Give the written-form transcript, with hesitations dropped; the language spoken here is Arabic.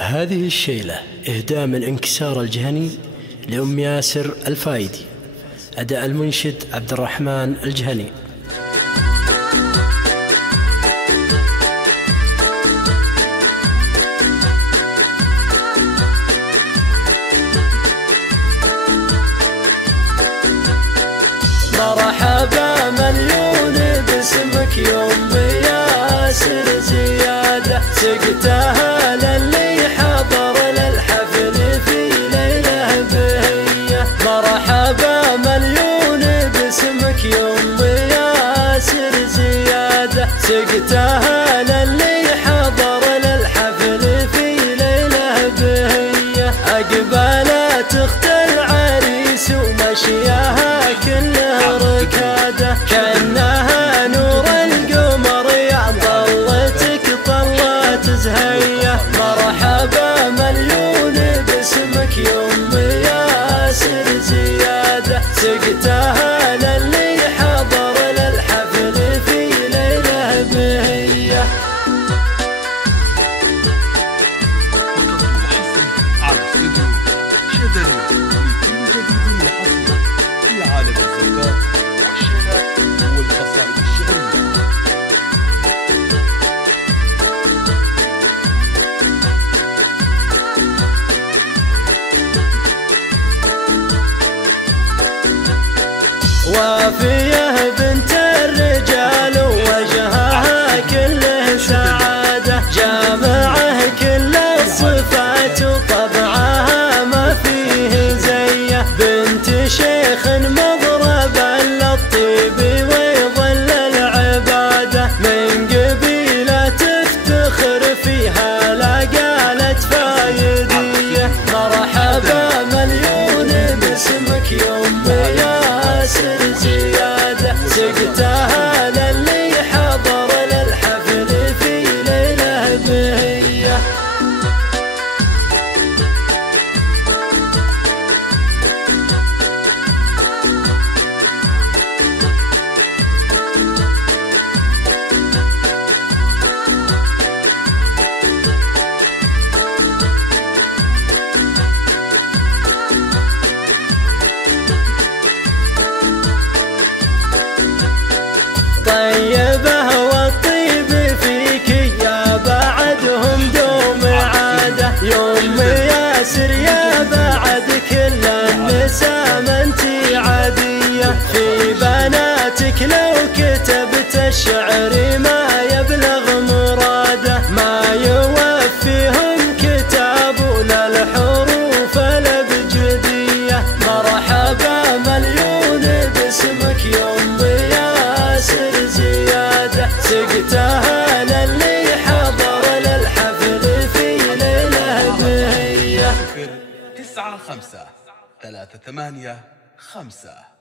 هذه الشيلة إهداء من انكسار الجهني لأم ياسر الفايدي. أداء المنشد عبد الرحمن الجهني. مرحبا مليون باسمك يوم ياسر زيادة، سقتها للي حضر للحفل في ليلة بهية. مرحبا مليون باسمك يوم ياسر زيادة، سقتها للي حضر للحفل في ليلة بهية. أقبلت اخت العريس ومشياها كلها ركادة، كأنها نور القمر يا طلتك طلت زهية. مرحبا مليون باسمك يوم ياسر زيادة، سقتها للي حضر للحفل في ليلة بهية. وافية بنت الرجال ووجهها كله سعادة، جامعه كل الصفات وطبعها ما فيه زيه. بنت شيخ مضرب للطيب ويظل العبادة، من قبيلة تفتخر فيها لا قالت فايدية. مرحبا مليون باسمك يوم ياسر زيادة، سقتها للي حضر للحفل في ليلة بهية. طيبه والطيب فيك يا بعدهم دوم عاده، يوم ياسر يا بعد كل النساء ما انتي عاديه. في بناتك لو كتبت الشعر ما يبلغ مراده، ما يوفيهم كتاب ولا الحروف الابجديه. مرحبا مليون باسمك يوم ياسر زيادة، سقتها للي حضر للحفل في ليلة بهية. 9 5 3 8 5